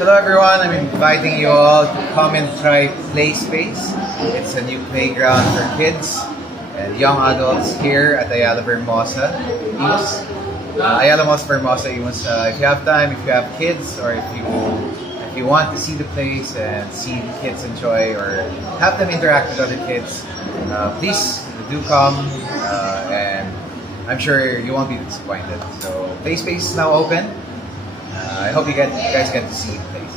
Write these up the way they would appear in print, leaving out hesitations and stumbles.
Hello everyone, I'm inviting you all to come and try PlaySpace. It's a new playground for kids and young adults here at Ayala Vermosa, Imus. Ayala Mos Vermosa, Imus. If you have time, if you have kids, or if you want to see the place and see the kids enjoy or have them interact with other kids, please do come and I'm sure you won't be disappointed. So PlaySpace is now open. I hope you guys get to see the place.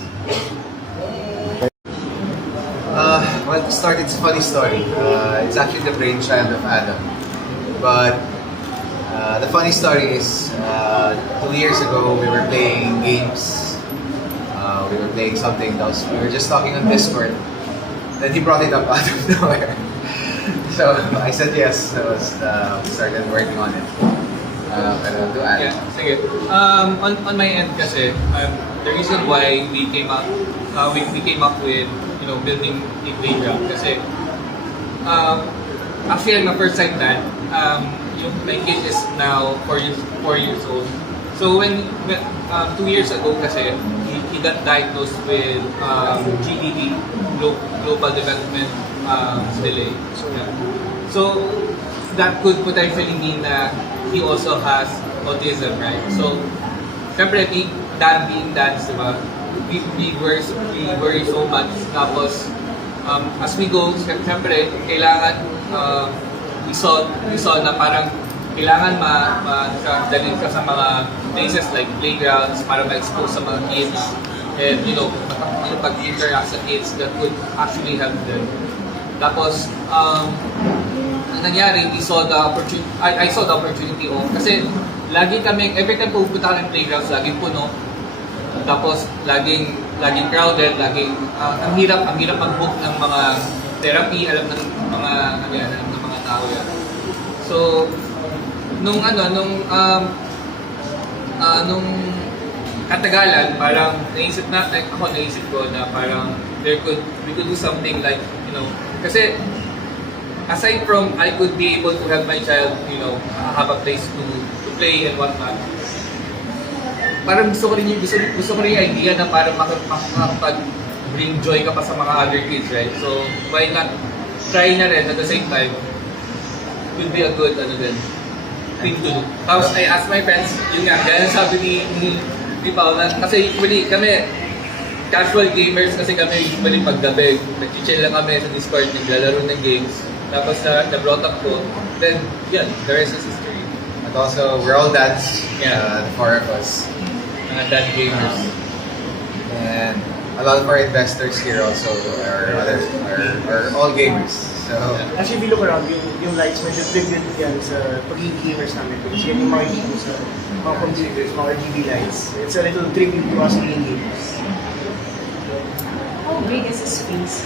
Well, to start, it's a funny story. It's actually the brainchild of Adam. But the funny story is, 2 years ago, we were playing games. We were playing something else. We were just talking on Discord. Then he brought it up out of nowhere. So I said yes. So started working on it. Pero to add. Yeah, sige. On my end kasi, the reason why we came up with building a playground kasi actually I'm a first time dad. My kid is now 4 years old. So when 2 years ago kasi he got diagnosed with GDD, global development delay. So that could potentially mean na he also has autism, right? So, syempre, Dan being dads, di ba? We worry so much. Tapos, as we go, syempre, kailangan, we saw na parang kailangan dalhin ka sa mga places like playgrounds para ma-expose sa mga kids and, pag-interact sa kids that could actually help them. Tapos, nangyari, I saw the opportunity kasi lagi kami, every time pupunta kami ng playgrounds, laging puno. Tapos, laging crowded, ang hirap mag-book ng mga therapy, alam ng mga tao yan. So, nung katagalan, parang naisip ko na parang we could do something like, kasi aside from I could be able to help my child, have a place to play and whatnot. Parang gusto ko rin yung idea na parang makapag-bring joy ka pa sa mga other kids, right? So, why not try na rin at the same time? Would be a good thing to do. Tapos I asked my friends, yun nga, gaya sabi ni Paula, kasi usually kami, casual gamers kasi kami usually paggabi, nag-chill lang kami sa Discord, naglalaro ng games. Tapos na-brought up ko, then, yun, the rest is history. And also, we're all dads, Yeah. the four of us. Mga dad gamers. And a lot of our investors here also are all gamers. So, Actually, if you look around, yung lights medyo tribute yan sa pagiging gamers namin. Because yan yung mga dito sa mga computers, mga RGB lights. It's a little tribute to us being gamers. How big is the space?